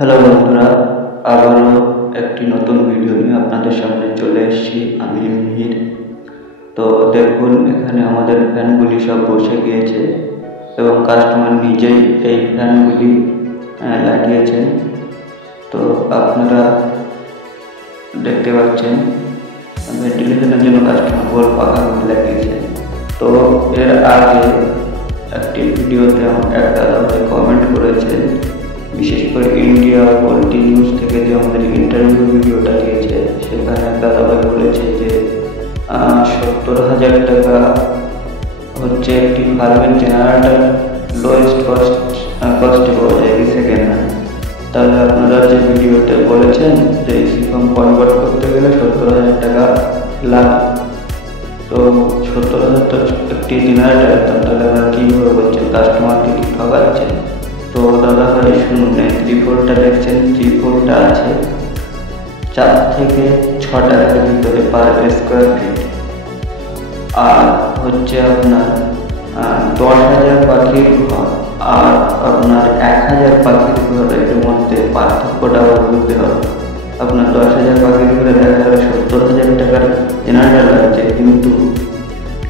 Hello বন্ধুরা, আবারও একটি নতুন ভিডিও নিয়ে আপনাদের সামনে চলে এসেছি। আমি মিহির। তো দেখুন, এখানে আমাদের ফ্যানগুলি সব বসে গিয়েছে এবং কাস্টমার নিজেই এই ফ্যানগুলি লাগিয়েছেন। তো আপনারা দেখতে পাচ্ছেন ভেন্টিলেশনের জন্য কাস্টমার গোল পাখাগুলি লাগিয়েছে। তো এর আগে একটি ভিডিওতে এক দাদা ভাই কমেন্ট করেছেন, বিশেষ করে ইন্ডিয়া পোল্ট্রি নিউজ থেকে যে আমাদের ইন্টারভিউ ভিডিওটা দিয়েছে, সেখানে দাদা ভাই বলেছে যে 70,000 টাকা হচ্ছে একটি ফার্মের জেনারেটর লোয়েস্ট কস্টে পাওয়া যায় সেকেন্ড হ্যান্ড। তাহলে আপনারা যে ভিডিওতে বলেছেন যে এসি ফার্ম কনভার্ট করতে গেলে 70,000 টাকা লাগে, তো 70,000 তো একটি জেনারেটর, তাহলে আপনারা কীভাবে বলছেন? কাস্টমারকে কি ঠকাচ্ছেন? তো দাদা ভাই শুনুন, 3-4টা দেখছেন, 3-4টা আছে 4 থেকে 6 টাকার ভিতরে পার স্কোয়ার ফিট। আর হচ্ছে আপনার 10,000 পাখির ঘর আর আপনার 1,000 পাখির ঘরের মধ্যে পার্থক্যটা বুঝতে হবে। আপনার 10,000 পাখির ঘরে দেখা যাবে 70,000 টাকার জেনারেটর লাগছে, কিন্তু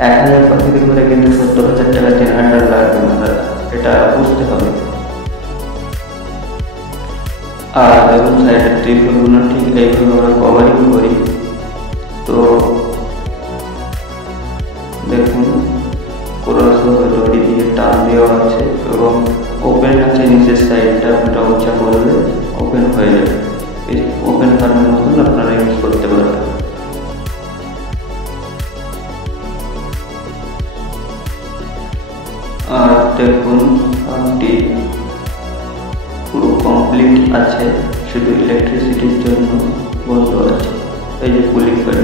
1,000 পাখির ঘরে কিন্তু 70,000 টাকার জেনারেটর লাগবে না, এটা বুঝতে হবে। আর দেখুন সাইডের ত্রিপলগুলো ঠিক এইভাবে আমরা কভারিং করি। তো দেখুন ক্রসভাবে দড়ি দিয়ে টান দেওয়া আছে এবং ওপেন আছে, নিচের সাইডটা ওটা উঁচা করলে ওপেন হয়ে যাবে। এই ওপেন ফার্মের মতন আপনারা ইউজ করতে পারবেন। আর দেখুন ফার্মটি পুরো কমপ্লিট আছে, শুধু ইলেকট্রিসিটির জন্য বন্ধ আছে। এই যে কুলিং ফ্যান